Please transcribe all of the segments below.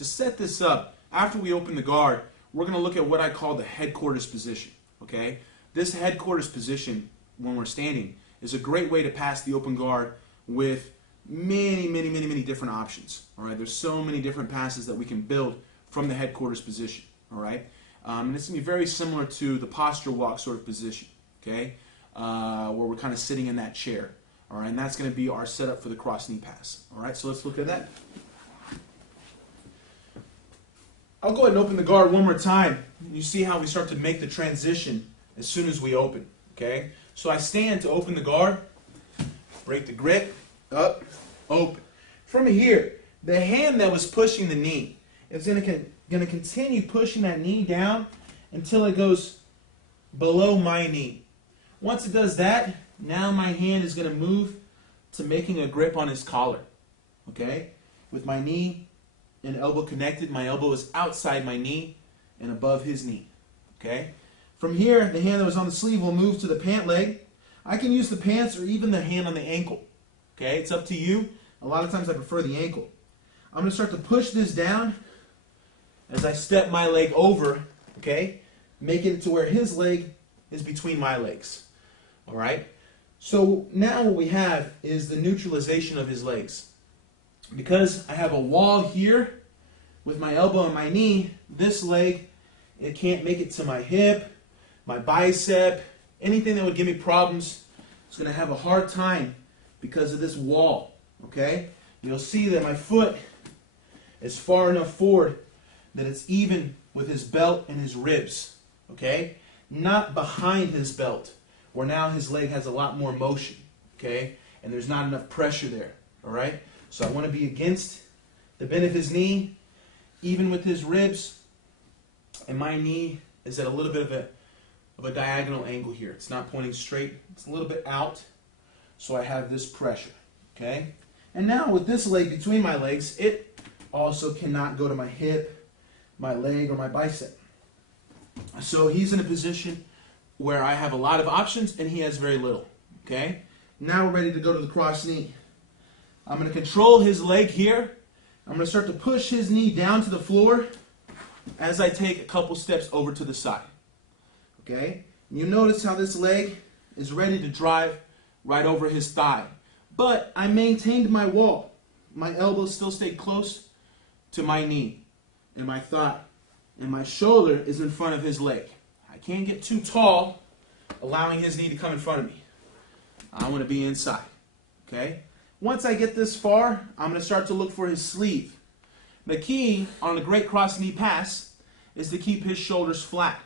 to set this up, after we open the guard, we're going to look at what I call the headquarters position. Okay? This headquarters position, when we're standing, is a great way to pass the open guard with many different options. All right? There's so many different passes that we can build from the headquarters position. All right? And it's going to be very similar to the posture walk sort of position. Okay? Where we're kind of sitting in that chair. All right? And that's going to be our setup for the cross knee pass. All right? So let's look at that. I'll go ahead and open the guard one more time. You see how we start to make the transition as soon as we open. Okay? So I stand to open the guard, break the grip, up, open. From here, the hand that was pushing the knee is going to continue pushing that knee down until it goes below my knee. Once it does that, now my hand is going to move to making a grip on his collar. Okay? With my knee and elbow connected, my elbow is outside my knee and above his knee. Okay? From here, the hand that was on the sleeve will move to the pant leg. I can use the pants or even the hand on the ankle. Okay? It's up to you. A lot of times I prefer the ankle. I'm going to start to push this down as I step my leg over, okay? Making it to where his leg is between my legs. All right? So now what we have is the neutralization of his legs. Because I have a wall here with my elbow and my knee, this leg, it can't make it to my hip, my bicep, anything that would give me problems. It's going to have a hard time because of this wall, okay? You'll see that my foot is far enough forward that it's even with his belt and his ribs, okay? Not behind his belt, where now his leg has a lot more motion, okay? And there's not enough pressure there, all right? So I want to be against the bend of his knee, even with his ribs, and my knee is at a little bit of a diagonal angle here. It's not pointing straight, it's a little bit out, so I have this pressure, okay? And now with this leg between my legs, it also cannot go to my hip, my leg, or my bicep. So he's in a position where I have a lot of options and he has very little, okay? Now we're ready to go to the cross knee. I'm going to control his leg here. I'm going to start to push his knee down to the floor as I take a couple steps over to the side. Okay? You notice how this leg is ready to drive right over his thigh. But I maintained my wall. My elbows still stayed close to my knee and my thigh. And my shoulder is in front of his leg. I can't get too tall, allowing his knee to come in front of me. I want to be inside. Okay? Once I get this far, I'm going to start to look for his sleeve. The key on a great cross knee pass is to keep his shoulders flat.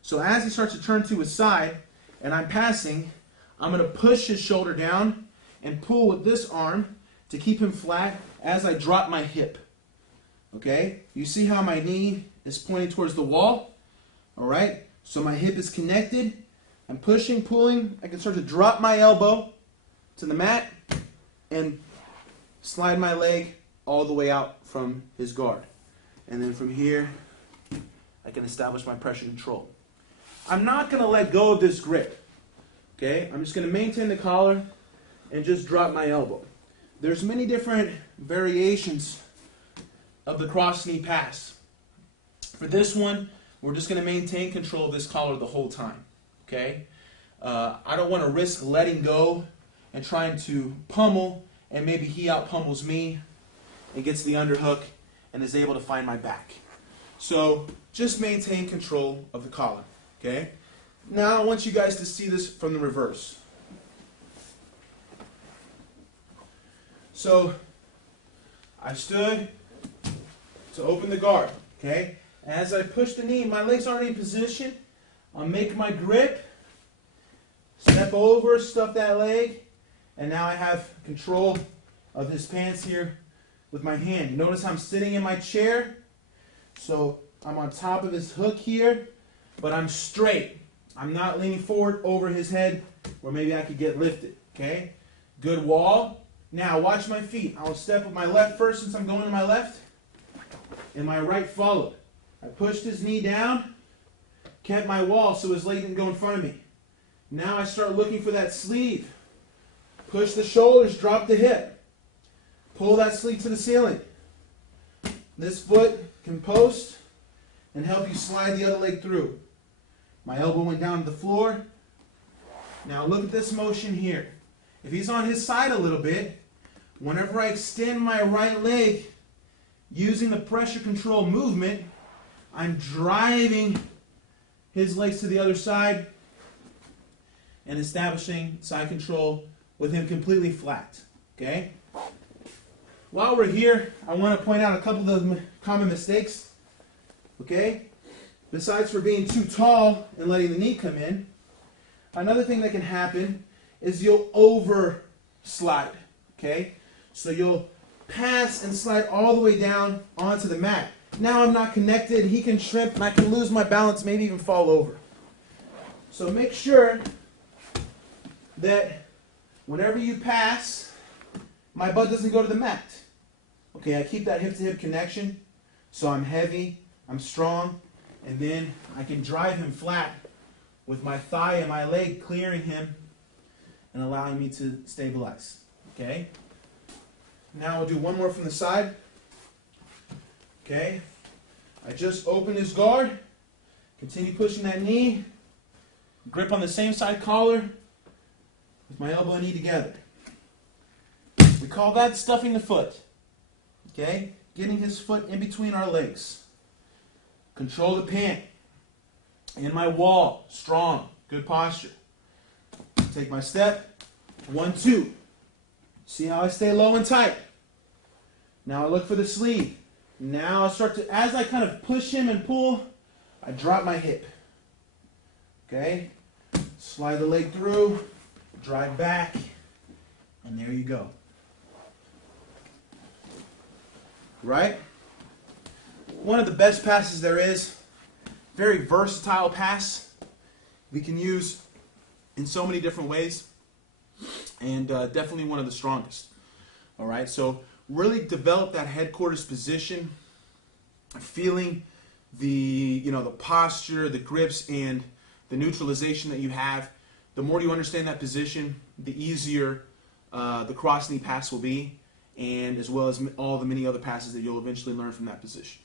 So as he starts to turn to his side and I'm passing, I'm going to push his shoulder down and pull with this arm to keep him flat as I drop my hip. Okay? You see how my knee is pointing towards the wall? Alright? So my hip is connected. I'm pushing, pulling. I can start to drop my elbow to the mat and slide my leg all the way out from his guard. And then from here, I can establish my pressure control. I'm not going to let go of this grip. Okay? I'm just going to maintain the collar and just drop my elbow. There's many different variations of the cross knee pass. For this one, we're just going to maintain control of this collar the whole time. Okay? I don't want to risk letting go and trying to pummel, and maybe he out pummels me and gets the underhook and is able to find my back. So just maintain control of the collar. Okay? Now I want you guys to see this from the reverse. So I stood to open the guard. Okay? As I push the knee, my legs aren't in position. I'll make my grip, step over, stuff that leg, and now I have control of his pants here with my hand. You notice I'm sitting in my chair, so I'm on top of his hook here, but I'm straight. I'm not leaning forward over his head where maybe I could get lifted. Okay? Good wall. Now watch my feet. I'll step with my left first since I'm going to my left, and my right followed. I pushed his knee down, kept my wall so his leg didn't go in front of me. Now I start looking for that sleeve. Push the shoulders, drop the hip. Pull that sleeve to the ceiling. This foot can post and help you slide the other leg through. My elbow went down to the floor. Now look at this motion here. If he's on his side a little bit, whenever I extend my right leg using the pressure control movement, I'm driving his legs to the other side and establishing side control with him completely flat. Okay? While we're here, I want to point out a couple of the common mistakes. Okay? Besides for being too tall and letting the knee come in, another thing that can happen is you'll over slide. Okay? So you'll pass and slide all the way down onto the mat. Now I'm not connected, he can shrimp, and I can lose my balance, maybe even fall over. So make sure that whenever you pass, my butt doesn't go to the mat. Okay, I keep that hip-to-hip connection, so I'm heavy, I'm strong, and then I can drive him flat with my thigh and my leg clearing him and allowing me to stabilize. Okay? Now we'll do one more from the side. Okay? I just open his guard, continue pushing that knee, grip on the same side collar with my elbow and knee together. We call that stuffing the foot. Okay? Getting his foot in between our legs. Control the pant. In my wall. Strong. Good posture. Take my step. 1, 2. See how I stay low and tight. Now I look for the sleeve. Now I start to, as I kind of push him and pull, I drop my hip. Okay? Slide the leg through, drive back, and there you go. Right? One of the best passes there is, very versatile pass. We can use in so many different ways, and definitely one of the strongest. All right, so really develop that headquarters position, feeling the the posture, the grips, and the neutralization that you have. The more you understand that position, the easier the cross knee pass will be, and as well as all the many other passes that you'll eventually learn from that position.